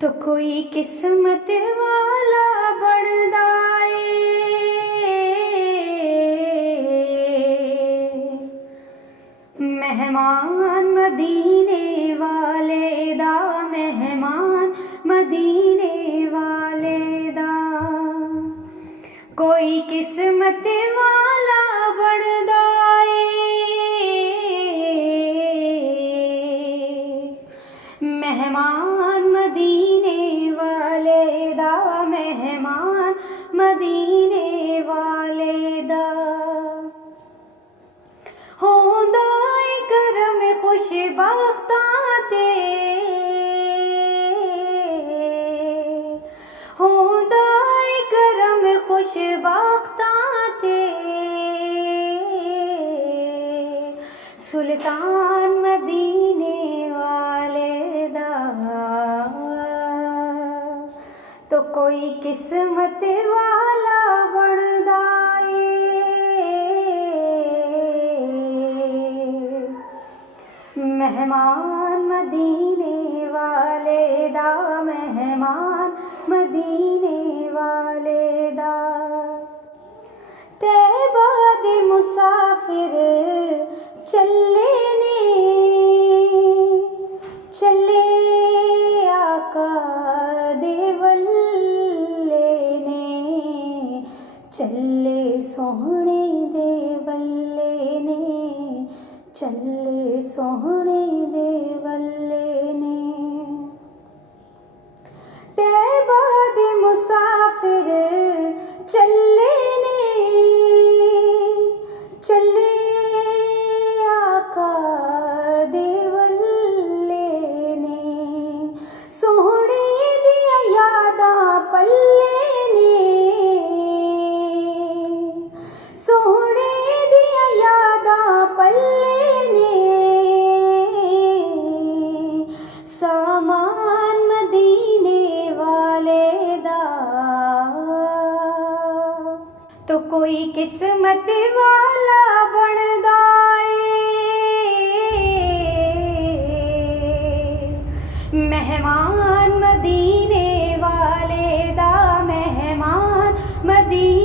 تو کوئی قسمت والا بندا اے، مہمان مدینے والے دا، مہمان مدینے والے دا، کوئی قسمت والا بندا اے، مہمان مدینے والے دا، مہمان مدینے والے دا، ہوندا اے کرم خوش بختاں تے، ہوندا اے کرم خوش بختاں تے، سلطان مدینے والے دا، تو کوئی قسمت والا بندا اے، مہمان مدینے والے دا، مہمان مدینے والے دا، طیبہ دے مسافر چلے نے، چلے آقا دے ولے نے، چلے سوہنے دے ولے نے، چلے سوہنے دے ولے نے، طیبہ دے مسافر چلے نے، چلے آقا دے ولے نے، سوہنے دیا یاداں پلے نے، سوہنے دیا یاداں پلے نے، سامان مدینے والے دا، تو کوئی قسمت والا بندا اے، مہمان مدینے والے دا، مہمان مدینے